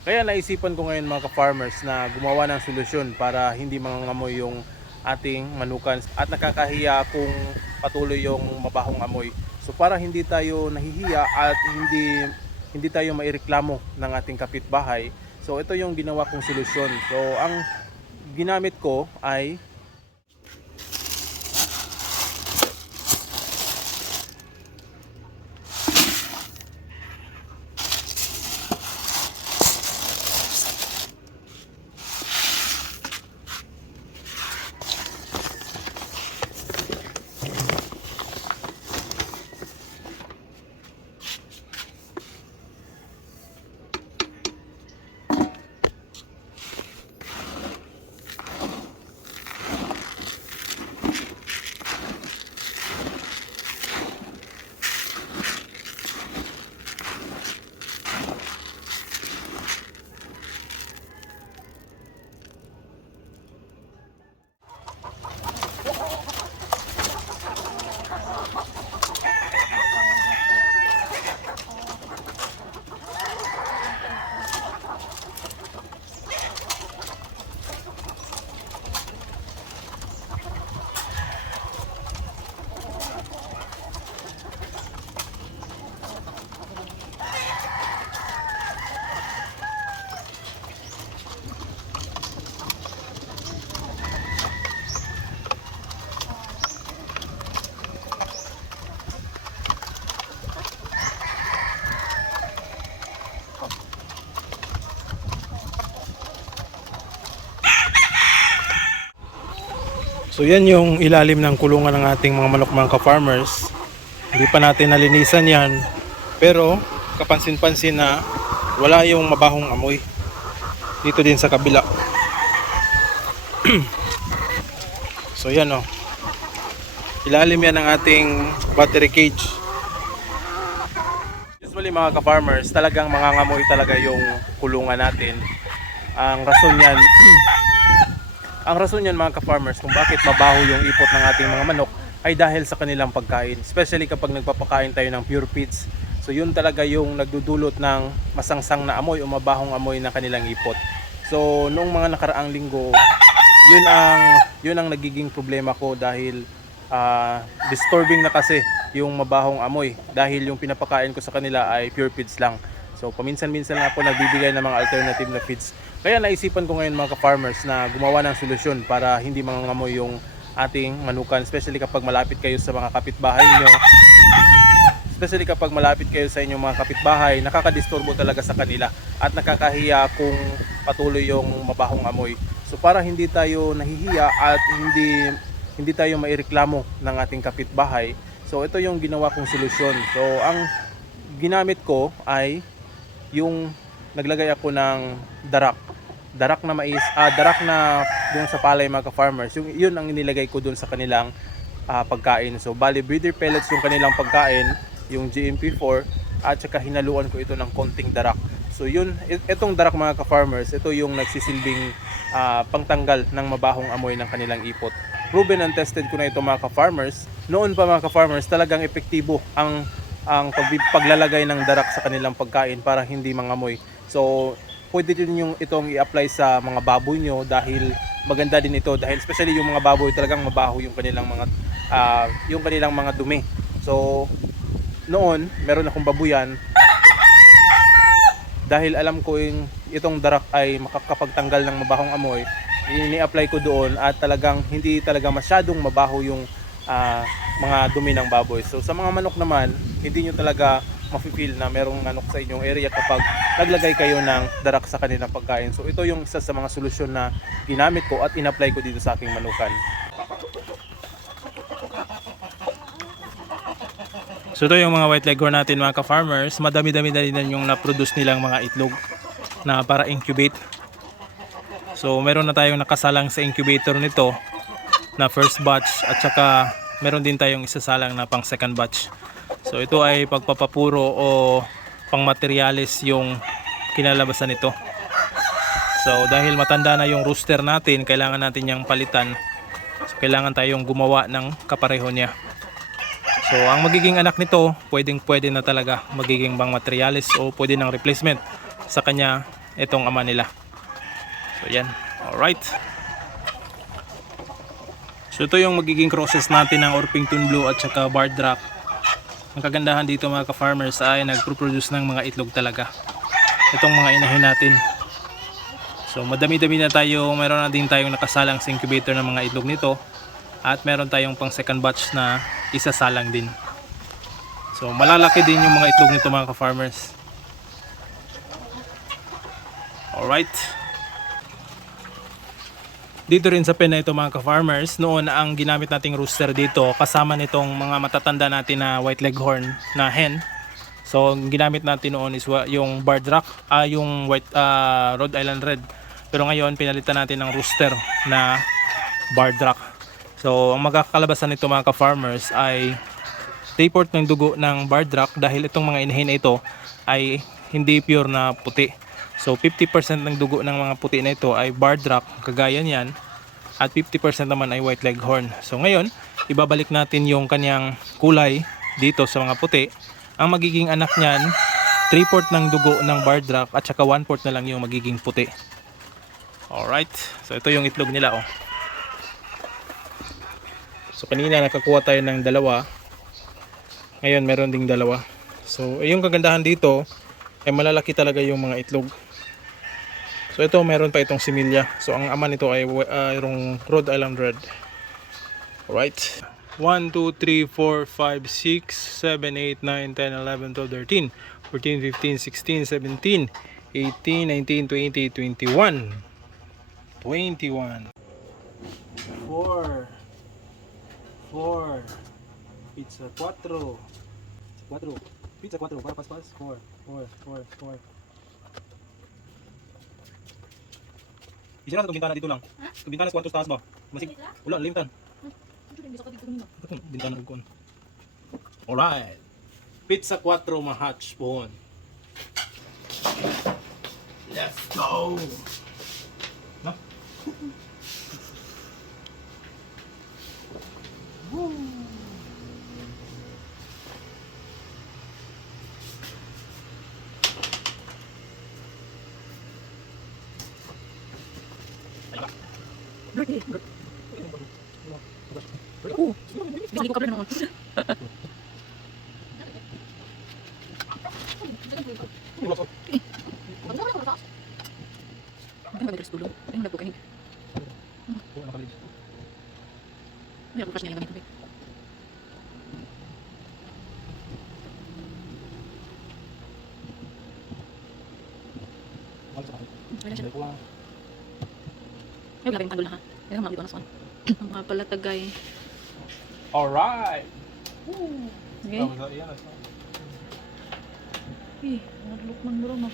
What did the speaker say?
Kaya naisipan ko ngayon mga ka-farmers na gumawa ng solusyon para hindi mangangamoy yung ating manukan at nakakahiya kung patuloy yung mabahong amoy. So para hindi tayo nahihiya at hindi hindi tayo maireklamo ng ating kapitbahay. So ito yung ginawa kong solusyon. So ang ginamit ko ay So yan yung ilalim ng kulungan ng ating mga manok mga ka-farmers. Hindi pa natin nalinisan yan. Pero kapansin-pansin na wala yung mabahong amoy. Dito din sa kabila. so yan oh. Ilalim yan ng ating battery cage. Usually mga ka-farmers, talagang mangangamoy talaga yung kulungan natin. Ang rason yan, ang rason yan mga ka-farmers kung bakit mabaho yung ipot ng ating mga manok ay dahil sa kanilang pagkain. Especially kapag nagpapakain tayo ng pure feeds. So yun talaga yung nagdudulot ng masangsang na amoy o mabahong amoy ng kanilang ipot. So nung mga nakaraang linggo, yun ang yun ang nagiging problema ko dahil ah, disturbing na kasi yung mabahong amoy dahil yung pinapakain ko sa kanila ay pure feeds lang. So paminsan-minsan nga po nagbibigay ng mga alternative na feeds. Kaya naisipan ko ngayon mga ka-farmers na gumawa ng solusyon para hindi mangangamoy yung ating manukan. Especially kapag malapit kayo sa mga kapitbahay nyo. Especially kapag malapit kayo sa inyong mga kapitbahay, nakakadisturbo talaga sa kanila at nakakahiya kung patuloy yung mabahong amoy. So para hindi tayo nahihiya at hindi hindi tayo maireklamo ng ating kapitbahay, so ito yung ginawa kong solusyon. So ang ginamit ko ay yung naglagay ako ng darak. Darak na mais, ah, darak na dun sa palay mga ka-farmers. Yung, yun ang inilagay ko dun sa kanilang ah, pagkain. So bali breeder pellets yung kanilang pagkain, yung GMP4 at saka hinaluan ko ito ng konting darak. So yun, it- itong darak mga ka-farmers, ito yung nagsisilbing ah, pangtanggal ng mabahong amoy ng kanilang ipot. Proven and tested ko na ito mga ka-farmers. Noon pa mga ka-farmers, talagang epektibo ang ang pagbi- paglalagay ng darak sa kanilang pagkain para hindi mangamoy. So, pwede din yung itong i-apply sa mga baboy nyo dahil maganda din ito dahil especially yung mga baboy talagang mabaho yung kanilang mga ah, yung kanilang mga dumi. So, noon, meron akong babuyan dahil alam ko yung itong darak ay makakapagtanggal ng mabahong amoy, ini-apply ko doon at talagang hindi talaga masyadong mabaho yung ah, mga dumi ng baboy. So sa mga manok naman, hindi nyo talaga mafe-feel na merong manok sa inyong area kapag naglagay kayo ng darak sa kanilang pagkain. So ito yung isa sa mga solusyon na ginamit ko at in-apply ko dito sa aking manukan. So ito yung mga white leghorn natin mga ka-farmers. Madami-dami na rin yung na-produce nilang mga itlog na para incubate. So meron na tayong nakasalang sa incubator nito na first batch at saka meron din tayong isasalang na pang second batch. So ito ay pagpapapuro o pang materialis yung kinalabasan nito. So dahil matanda na yung rooster natin, kailangan natin yung palitan. So kailangan tayong gumawa ng kapareho niya. So ang magiging anak nito, pwedeng pwede na talaga magiging bang o pwede ng replacement sa kanya itong ama nila. So yan. Alright. So ito yung magiging crosses natin ng Orpington Blue at saka Bardrack. Ang kagandahan dito mga ka-farmers ay nagpo-produce ng mga itlog talaga. Itong mga inahin natin. So madami-dami na tayo, meron na din tayong nakasalang sa incubator ng mga itlog nito. At meron tayong pang second batch na isasalang din. So malalaki din yung mga itlog nito mga ka-farmers. Alright. Dito rin sa pen ito mga ka-farmers, noon ang ginamit nating rooster dito kasama nitong mga matatanda natin na white leghorn na hen. So ginamit natin noon is yung barred rock, ah, yung white ah, Rhode Island Red. Pero ngayon pinalitan natin ng rooster na barred rock. So ang magkakalabasan nito mga ka-farmers ay report ng dugo ng barred rock dahil itong mga inahin na ito ay hindi pure na puti. So 50% ng dugo ng mga puti na ito ay barred rock, kagaya niyan, at 50% naman ay white leghorn. So ngayon, ibabalik natin yung kanyang kulay dito sa mga puti. Ang magiging anak niyan, 3-4 ng dugo ng barred rock at saka 1-4 na lang yung magiging puti. Alright, so ito yung itlog nila oh. So kanina nakakuha tayo ng dalawa. Ngayon meron ding dalawa. So yung kagandahan dito ay malalaki talaga yung mga itlog. So ito meron pa itong similya. So ang ama nito ay uh, yung Rhode Island Red. Alright. 1, 2, 3, 4, 5, 6, 7, 8, 9, 10, 11, 12, 13, 14, 15, 16, 17, 18, 19, 20, 21. 21. 4. 4. Pizza 4. 4. Pizza 4. Para paspas. 4. 4. 4. 4. Isira sa bintana dito lang. Itong bintana sa kwartos taas ba? Masig. Wala, limtan. Bintana ko kon. Alright. Pizza 4 mahatch pohon. Let's go. No? Bisa ko kabel naman. Ano ba dito tulong? Ano ba kanin? Ano ba niya yung gamit? Wala siya. Ay, wala yung tanggal na ha. Kaya mga dito na son. Ang mga palatagay. Alright. Okay. Eh, nagluk man bro, mag